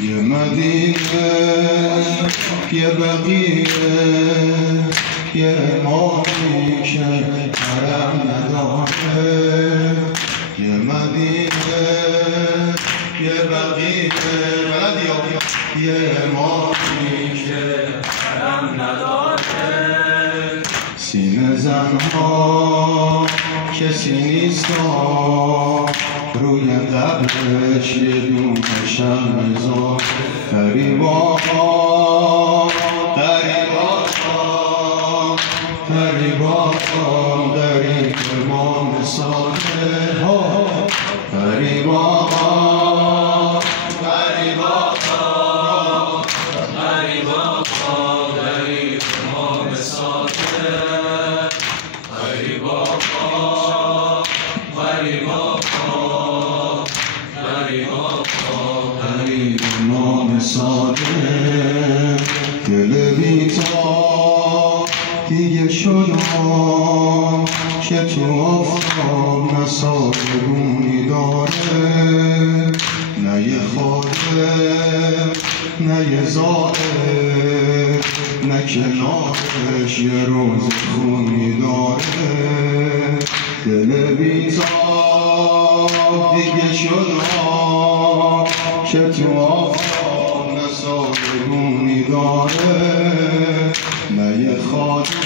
یه مدینه یه بقیه یه امامی که حرم نداره یه مدینه یه بقیه یه امامی که حرم نداره سینه زنها کسی نیستا روی قبرش یه دونه شمع غریبا غریب امام صادق غریبا غریب امام صادق غریبا غریب امام صادق دل بیتا دیگه شدم که تو آفتاب نسازگونی داره نه یه خاطر نه یه زائر نه کنارش یه روز خونی داره دل بیتا دیگه شدم که تو آفتاب نسازگونی داره نه یه خاطر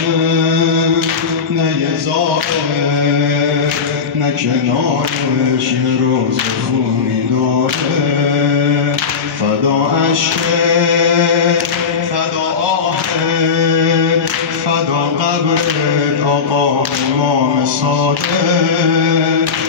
نه یه زائر نه کنارش یه روز خونی داره فدا عشقت فدا آهت فدا قبرت آقا امام صادق